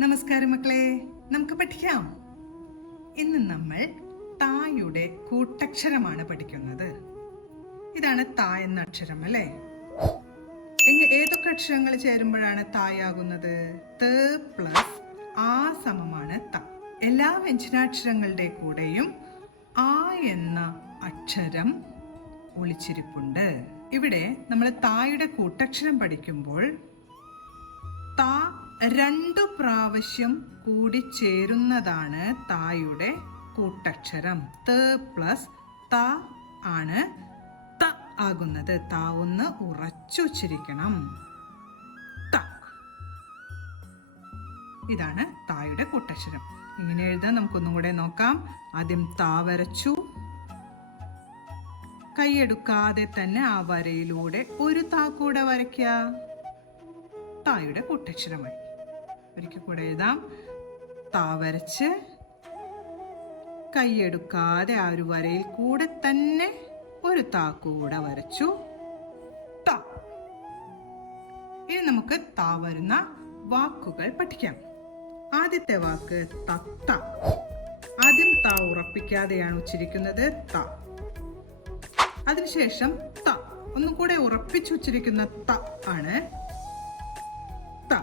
നമസ്കാരം മക്കളെ, നമുക്ക് പഠിക്കാം. ഇന്ന് നമ്മൾ തായുടെ കൂട്ടക്ഷരമാണ് പഠിക്കുന്നത്. ഇതാണ് താ എന്ന അക്ഷരം, അല്ലേ? ഏതൊക്കെ അക്ഷരങ്ങൾ ചേരുമ്പോഴാണ് തായാകുന്നത്? ത പ്ലസ് ആ സമമാണ് ത. എല്ലാ വ്യഞ്ജനാക്ഷരങ്ങളുടെ കൂടെയും ആ എന്ന അക്ഷരം ഒളിച്ചിരിപ്പുണ്ട്. ഇവിടെ നമ്മൾ തായുടെ കൂട്ടക്ഷരം പഠിക്കുമ്പോൾ താ 2 പ്രാവശ്യം കൂടി ചേരുന്നതാണ് തായുടെ കൂട്ടക്ഷരം. ത പ്ലസ് ത ആണ് ത ആകുന്നത്. ത ഒന്ന് ഉറച്ചുച്ചരിക്കണം. ത. ഇതാണ് തായുടെ കൂട്ടക്ഷരം. ഇങ്ങനെ എഴുതാൻ നമുക്കൊന്നും കൂടെ നോക്കാം. ആദ്യം താ വരച്ചു. കൈയെടുക്കാതെ തന്നെ ആ വരയിലൂടെ ഒരു താ കൂടെ വരയ്ക്കുക. തായുടെ കൂട്ടക്ഷരമായി. ഒരിക്കൽ കൂടെ എഴുതാം. താ വരച്ച് കൈയെടുക്കാതെ ആ ഒരു വരയിൽ കൂടെ തന്നെ ഒരു താ കൂടെ വരച്ചു. ത. ഇനി നമുക്ക് താ വരുന്ന വാക്കുകൾ പഠിക്കാം. ആദ്യത്തെ വാക്ക് തത്ത. ആദ്യം താ ഉറപ്പിക്കാതെയാണ് ഉച്ചരിക്കുന്നത്. ത. അതിനുശേഷം ത ഒന്നും കൂടെ ഉറപ്പിച്ചു ഉച്ചരിക്കുന്ന ത ആണ് ത.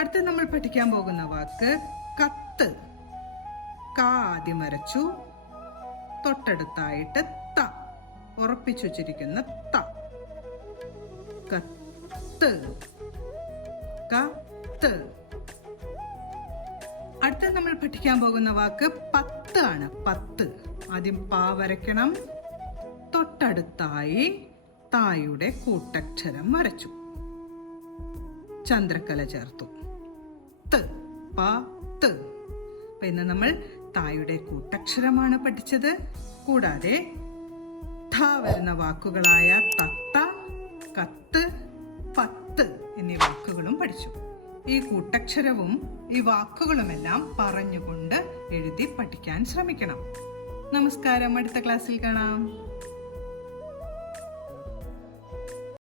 അടുത്ത നമ്മൾ പഠിക്കാൻ പോകുന്ന വാക്ക് കത്ത്. ക ആദ്യം വരച്ചു. തൊട്ടടുത്തായിട്ട് ത ഉറപ്പിച്ചുവച്ചിരിക്കുന്ന ത. കത്ത്. കത്ത്. അടുത്ത നമ്മൾ പഠിക്കാൻ പോകുന്ന വാക്ക് പത്ത് ആണ്. പത്ത്. ആദ്യം പാ വരയ്ക്കണം. തൊട്ടടുത്തായി തായുടെ കൂട്ടക്ഷരം വരച്ചു. ചന്ദ്രക്കല ചേർത്തു. ത്. പ. ത്. ഇന്ന് നമ്മൾ തായുടെ കൂട്ടക്ഷരമാണ് പഠിച്ചത്. കൂടാതെ ധ വരുന്ന വാക്കുകളായ തത്ത, കത്ത്, പത്ത് എന്നീ വാക്കുകളും പഠിച്ചു. ഈ കൂട്ടക്ഷരവും ഈ വാക്കുകളുമെല്ലാം പറഞ്ഞുകൊണ്ട് എഴുതി പഠിക്കാൻ ശ്രമിക്കണം. നമസ്കാരം. അടുത്ത ക്ലാസ്സിൽ കാണാം.